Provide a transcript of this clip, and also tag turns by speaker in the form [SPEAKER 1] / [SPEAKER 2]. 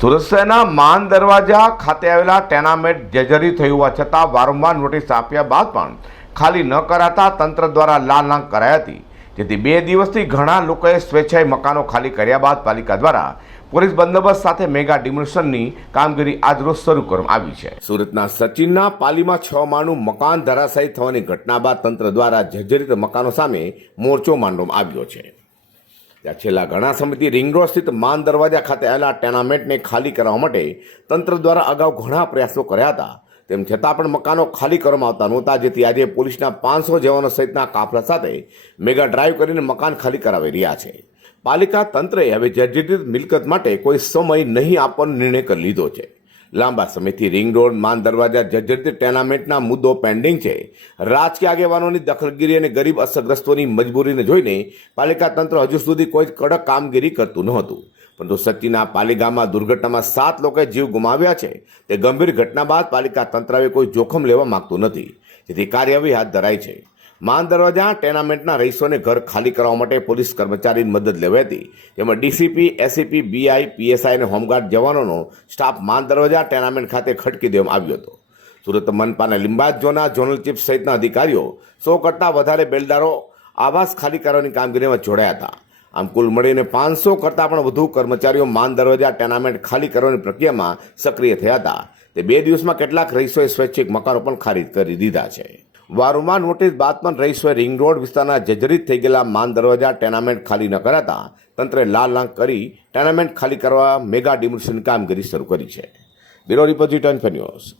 [SPEAKER 1] સુરત શહેરના માન દરવાજા ખાતે આવેલા ટેનામેટ જર્જરી થયું હોવા છતાં વારંવાર નોટિસ આપ્યા બાદ પણ ખાલી ન કરાતા તંત્ર દ્વારા લાલાંક કરાઈ હતી. જેથી બે દિવસથી ઘણા લોકોએ સ્વેચ્છાએ મકાનો ખાલી કર્યા બાદ પાલિકા દ્વારા પોલીસ બંદોબસ્ત સાથે મેગા ડિમોલિશનની કામગીરી આજરોજ શરૂ કરવામાં આવી છે. સુરતના સચિનના પાલીમાં છ માળનું મકાન ધરાશાયી થવાની ઘટના બાદ તંત્ર દ્વારા જર્જરિત મકાનો સામે મોરચો માંડવામાં આવ્યો છે. ત્યાં છેલ્લા ઘણા સમયથી રિંગરોડ સ્થિત માન દરવાજા ખાતે આવેલા ટેનામેન્ટને ખાલી કરવા માટે તંત્ર દ્વારા અગાઉ ઘણા પ્રયાસો કર્યા હતા. તેમ છતાં પણ મકાનો ખાલી કરવામાં આવતા નહોતા, જેથી આજે પોલીસના પાંચસો જવાનો સહિતના કાફલા સાથે મેગા ડ્રાઈવ કરીને મકાન ખાલી કરાવી રહ્યા છે. પાલિકા તંત્રએ હવે જર્જરિત મિલકત માટે કોઈ સમય નહીં આપવાનો નિર્ણય કરી લીધો છે. લાંબા સમયથી રિંગ રોડ માન દરવાજા, જર્જરિત ટેનામેન્ટના મુદ્દો પેન્ડિંગ છે. રાજકીય આગેવાનોની દખલગીરી અને ગરીબ અસરગ્રસ્તોની મજબૂરીને જોઈને પાલિકા તંત્ર હજુ સુધી કોઈ કડક કામગીરી કરતું નહોતું. પરંતુ સચીના પાલીગામમાં દુર્ઘટનામાં સાત લોકોએ જીવ ગુમાવ્યા છે. તે ગંભીર ઘટના બાદ પાલિકા તંત્રએ કોઈ જોખમ લેવા માંગતું નથી. જેથી કાર્યવાહી હાથ ધરાઈ છે. માન દરવાજા, ટેનામેન્ટના રહીશોને ઘર ખાલી કરવા માટે પોલીસ કર્મચારીની મદદ લેવાઈ હતી. જેમાં ડીસીપી એસીપી બીઆઈ, પીએસઆઈ અને હોમગાર્ડ જવાનોનો સ્ટાફ માન દરવાજા, ટેનામેન્ટ ખાતે ખડકી દેવામાં આવ્યો હતો. સુરત મનપાના લિંબાયત ઝોનના ઝોનલ ચીફ સહિતના અધિકારીઓ સો કરતાં વધારે બેલદારો આવાસ ખાલી કરવાની કામગીરીમાં જોડાયા હતા. આમ કુલ મળીને પાંચસો કરતાં પણ વધુ કર્મચારીઓ માન દરવાજા, ટેનામેન્ટ ખાલી કરવાની પ્રક્રિયામાં સક્રિય થયા હતા. તે બે દિવસમાં કેટલાક રહીશોએ સ્વૈચ્છિક મકાનો પણ ખાલી કરી દીધા છે. વારંવાર નોટિસ બાદ પણ રહીશોએ રિંગ રોડ વિસ્તારના જર્જરિત થઈ ગયેલા માન દરવાજા ટેનામેન્ટ ખાલી ન કરાતા તંત્રે લાલ લાંક કરી ટેનામેન્ટ ખાલી કરવા મેગા ડિમોલિશન કામગીરી શરૂ કરી છે. Bureau report return news.